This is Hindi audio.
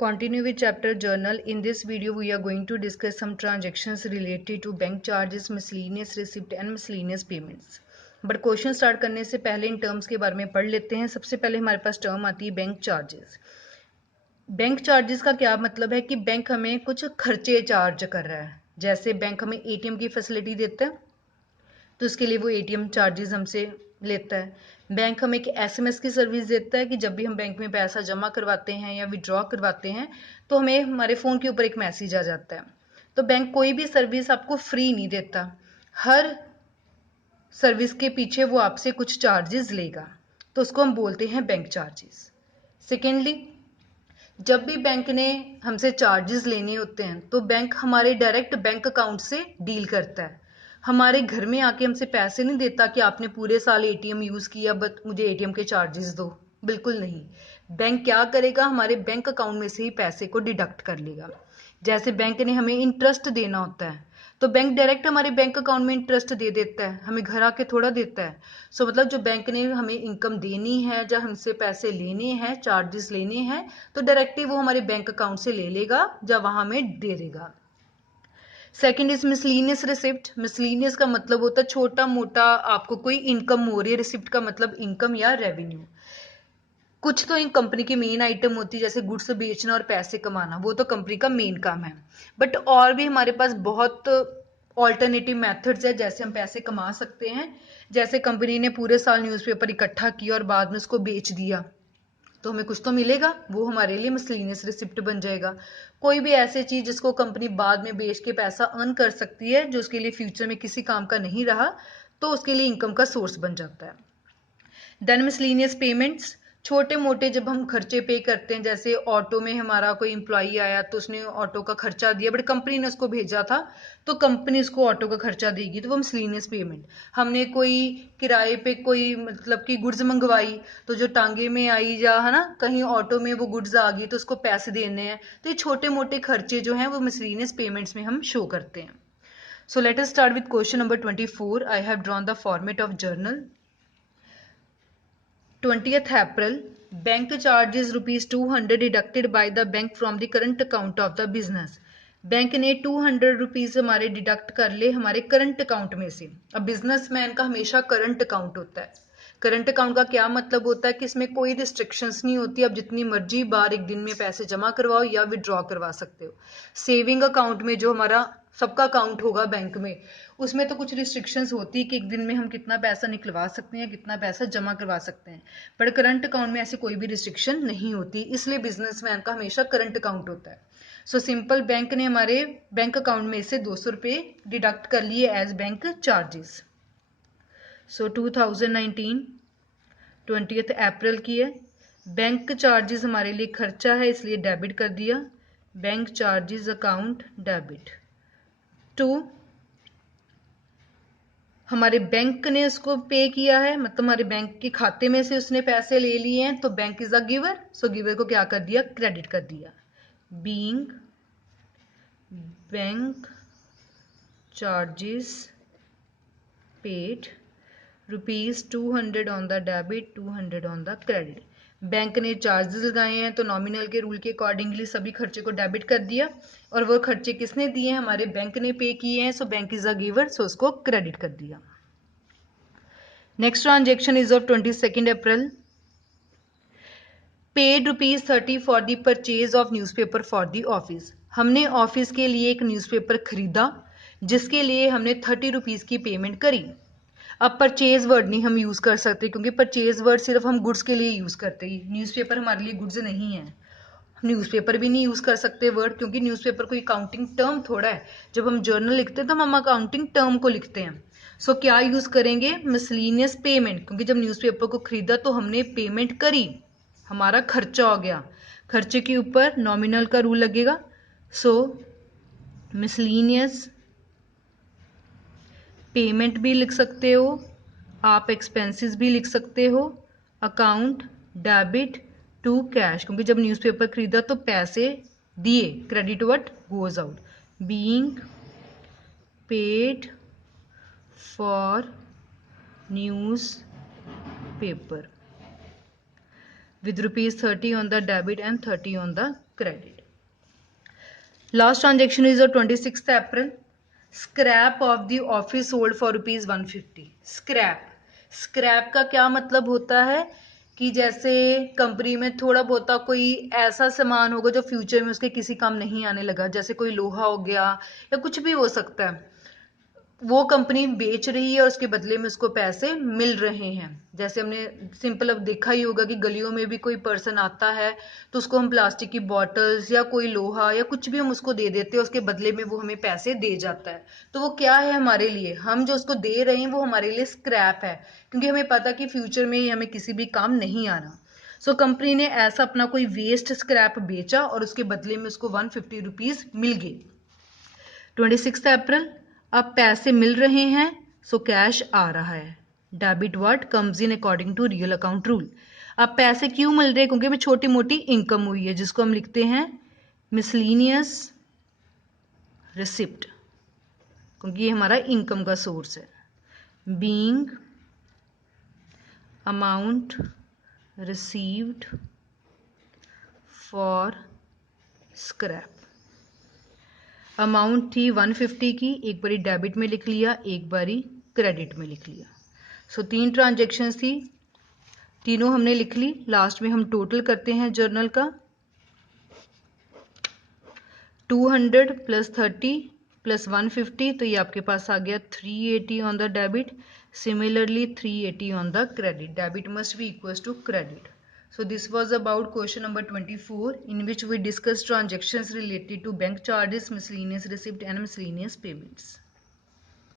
Continue with chapter journal. In this video, we are going to discuss some transactions related to bank charges, miscellaneous receipt and miscellaneous payments. But question start करने से पहले इन टर्म्स के बारे में पढ़ लेते हैं. सबसे पहले हमारे पास टर्म आती है बैंक चार्जेस. बैंक चार्जेस का क्या मतलब है कि बैंक हमें कुछ खर्चे चार्ज कर रहा है. जैसे बैंक हमें एटीएम की फैसिलिटी देता है तो उसके लिए वो एटीएम चार्जेस हमसे लेता है. बैंक हमें एक एसएमएस की सर्विस देता है कि जब भी हम बैंक में पैसा जमा करवाते हैं या विड्रॉ करवाते हैं तो हमें हमारे फ़ोन के ऊपर एक मैसेज आ जाता है. तो बैंक कोई भी सर्विस आपको फ्री नहीं देता. हर सर्विस के पीछे वो आपसे कुछ चार्जेस लेगा, तो उसको हम बोलते हैं बैंक चार्जेस. सेकेंडली, जब भी बैंक ने हमसे चार्जेस लेने होते हैं तो बैंक हमारे डायरेक्ट बैंक अकाउंट से डील करता है. हमारे घर में आके हमसे पैसे नहीं देता कि आपने पूरे साल एटीएम यूज़ किया बट मुझे एटीएम के चार्जेस दो. बिल्कुल नहीं. बैंक क्या करेगा, हमारे बैंक अकाउंट में से ही पैसे को डिडक्ट कर लेगा. जैसे बैंक ने हमें इंटरेस्ट देना होता है तो बैंक डायरेक्ट हमारे बैंक अकाउंट में इंटरेस्ट दे देता है, हमें घर आके थोड़ा देता है. सो मतलब जो बैंक ने हमें इनकम देनी है, जब हमसे पैसे लेने हैं, चार्जेस लेने हैं, तो डायरेक्टली वो हमारे बैंक अकाउंट से ले लेगा जब वहाँ हमें दे देगा. Second is miscellaneous receipt. Miscellaneous का मतलब होता है छोटा मोटा आपको कोई इनकम हो रही है. रिसिप्ट का मतलब इनकम या रेवेन्यू. कुछ तो एक कंपनी की मेन आइटम होती है जैसे गुड्स बेचना और पैसे कमाना, वो तो कंपनी का मेन काम है. बट और भी हमारे पास बहुत ऑल्टरनेटिव मेथड्स है जैसे हम पैसे कमा सकते हैं. जैसे कंपनी ने पूरे साल न्यूज़पेपर इकट्ठा किया और बाद में उसको बेच दिया तो हमें कुछ तो मिलेगा, वो हमारे लिए मिसलीनियस रिसिप्ट बन जाएगा. कोई भी ऐसी चीज़ जिसको कंपनी बाद में बेच के पैसा अर्न कर सकती है जो उसके लिए फ्यूचर में किसी काम का नहीं रहा, तो उसके लिए इनकम का सोर्स बन जाता है. Then miscellaneous payments. छोटे मोटे जब हम खर्चे पे करते हैं, जैसे ऑटो में हमारा कोई एम्प्लॉई आया तो उसने ऑटो का खर्चा दिया बट कंपनी ने उसको भेजा था तो कंपनी उसको ऑटो का खर्चा देगी, तो वो मिसलीनियस पेमेंट. हमने कोई किराए पे कोई मतलब कि गुड्स मंगवाई तो जो टांगे में आई या है ना कहीं ऑटो में वो गुड्स आ गई तो उसको पैसे देने हैं. तो ये छोटे मोटे खर्चे जो हैं वो मिसलीनियस पेमेंट्स में हम शो करते हैं. So let us start with question number 24. I have drawn the format of journal. 20th April, bank charges rupees 200 deducted by the bank from the current account of the business. Bank ने 200 रुपीज़ हमारे डिडक्ट कर ले हमारे करंट अकाउंट में से. अब बिजनेसमैन का हमेशा करंट अकाउंट होता है. करंट अकाउंट का क्या मतलब होता है कि इसमें कोई रिस्ट्रिक्शंस नहीं होती. आप जितनी मर्जी बार एक दिन में पैसे जमा करवाओ या विड्रॉ करवा सकते हो. सेविंग अकाउंट में जो हमारा सबका अकाउंट होगा बैंक में, उसमें तो कुछ रिस्ट्रिक्शंस होती है कि एक दिन में हम कितना पैसा निकलवा सकते हैं, कितना पैसा जमा करवा सकते हैं. पर करंट अकाउंट में ऐसी कोई भी रिस्ट्रिक्शन नहीं होती, इसलिए बिजनेसमैन का हमेशा करंट अकाउंट होता है. सो सिंपल, बैंक ने हमारे बैंक अकाउंट में से 200 रुपये डिडक्ट कर लिए एज बैंक चार्जेस. सो 2019 20th अप्रैल की है. बैंक चार्जेस हमारे लिए खर्चा है इसलिए डेबिट कर दिया. Bank charges account debit to, हमारे बैंक ने उसको पे किया है मतलब हमारे बैंक के खाते में से उसने पैसे ले लिए हैं तो bank is a giver. So giver को क्या कर दिया, क्रेडिट कर दिया. Being bank charges paid ₹200 on the debit 200 on the credit. Bank ने चार्जेस लगाए हैं तो नॉमिनल के रूल के अकॉर्डिंगली सभी खर्चे को डेबिट कर दिया और वो खर्चे किसने दिए हैं, हमारे बैंक ने पे किए हैं. So bank is a giver, so उसको क्रेडिट कर दिया. Next transaction is of 22nd April. Paid ₹30 for the purchase of newspaper for the office. हमने ऑफिस के लिए एक न्यूज़पेपर खरीदा जिसके लिए हमने ₹30 की पेमेंट करी. अब परचेज वर्ड नहीं हम यूज़ कर सकते क्योंकि परचेज वर्ड सिर्फ हम गुड्स के लिए यूज़ करते हैं. न्यूज़पेपर हमारे लिए गुड्स नहीं है. न्यूज़पेपर भी नहीं यूज़ कर सकते वर्ड क्योंकि न्यूज़पेपर कोई अकाउंटिंग टर्म थोड़ा है. जब हम जर्नल लिखते हैं तो हम अकाउंटिंग टर्म को लिखते हैं. सो क्या यूज़ करेंगे, मिसलीनियस पेमेंट, क्योंकि जब न्यूज़पेपर को खरीदा तो हमने पेमेंट करी, हमारा खर्चा हो गया. खर्चे के ऊपर नॉमिनल का रूल लगेगा. सो मिसलीनियस पेमेंट भी लिख सकते हो आप, एक्सपेंसेस भी लिख सकते हो. अकाउंट डेबिट टू कैश, क्योंकि जब न्यूज़पेपर खरीदा तो पैसे दिए, credit what goes out. Being paid for news paper. with ₹30 on the debit and 30 on the credit. Last transaction is on 26th April. Scrap of the office sold for ₹150. Scrap का क्या मतलब होता है कि जैसे कंपनी में थोड़ा बहुत कोई ऐसा सामान होगा जो फ्यूचर में उसके किसी काम नहीं आने लगा, जैसे कोई लोहा हो गया या कुछ भी हो सकता है, वो कंपनी बेच रही है और उसके बदले में उसको पैसे मिल रहे हैं। जैसे हमने सिंपल अब देखा ही होगा कि गलियों में भी कोई पर्सन आता है तो उसको हम प्लास्टिक की बॉटल्स या कोई लोहा या कुछ भी हम उसको दे देते हैं, उसके बदले में वो हमें पैसे दे जाता है। तो वो क्या है हमारे लिए, हम जो उसको दे रहे हैं वो हमारे लिए स्क्रैप है, क्योंकि हमें पता कि फ्यूचर में हमें किसी भी काम नहीं आना। सो कंपनी ने ऐसा अपना कोई वेस्ट स्क्रैप बेचा और उसके बदले में उसको ₹150 मिल गए। 26 अप्रैल, अब पैसे मिल रहे हैं, सो कैश आ रहा है। Debit word comes in according to real account rule. अब पैसे क्यों मिल रहे हैं, क्योंकि हमें छोटी मोटी इनकम हुई है, जिसको हम लिखते हैं मिसलीनियस रिसिप्ट, क्योंकि ये हमारा इनकम का सोर्स है। Being amount received for scrap. Amount थी 150 की, एक बारी डेबिट में लिख लिया, एक बारी क्रेडिट में लिख लिया। सो 3 ट्रांजेक्शन्स थी, तीनों हमने लिख ली। लास्ट में हम टोटल करते हैं जर्नल का। 200 + 30 + 150, तो ये आपके पास आ गया 380 on the debit. Similarly 380 on the credit. Debit must be equals to credit. So this was about question number 24, in which we discussed transactions related to bank charges, miscellaneous receipt and miscellaneous payments.